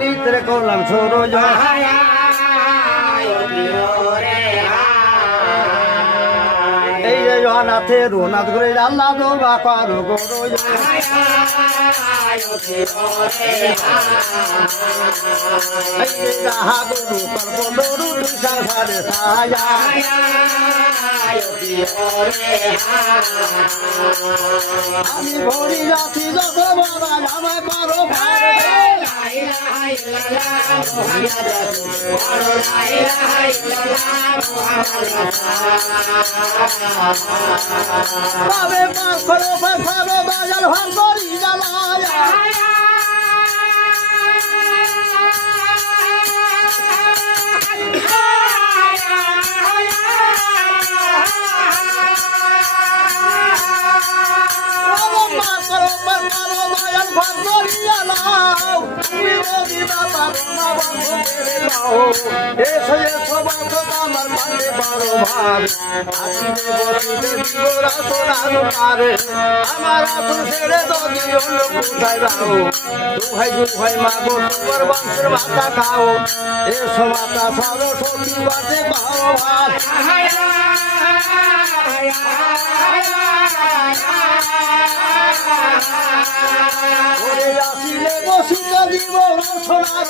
ভিতরে করলাম ছোড়ো এই যে জনাথে রোনাথ করে আল্লাহ দোবা করো গরো যাহা গরু করবো দরু তুষার সারে সায়া আমি ভরি যাচ্ছি যত বাবা আমায় পারো ভাই পাবে পার করো পারো দয়াল ভার করি জ্বালায়া আমার ছেড়ে দুহাই দুহাই মাগো তোমার বংশের মাথা খাও এসো মাতা সরস্বতী বাজে পাও ভাত আসিলে বসিত দিব সোনার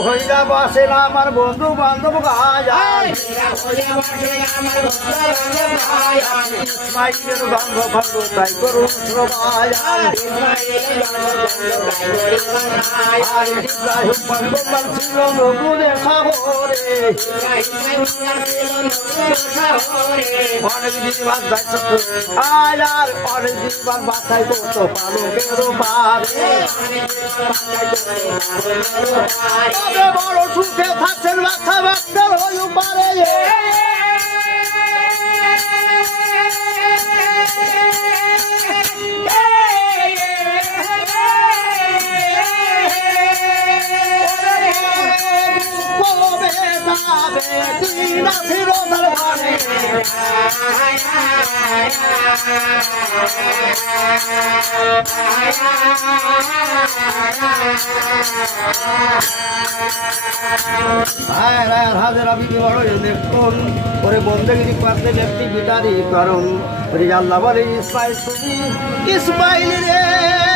হইরা বসে না আমার বন্ধু বান্ধব ইসমাইলের গন্ধ ভঙ্গ তাই করুন সবাই আর ইব্রাহিম পয়গম্বর ছিল নবুদের শহরে অনেক দিন বাদ আর অনেক দিন বাদ বাসায় করতো পালকের পারে বড় সুখে থাকছেন বাচ্চা বাচ্চার হয়ে পারে হাজারা বিধি বড় দেখুন ওরে বন্ধগিরি করতে ব্যক্তি বিতারি করুন আল্লাহ বলে ইসমাইল তুমি ইসমাইল রে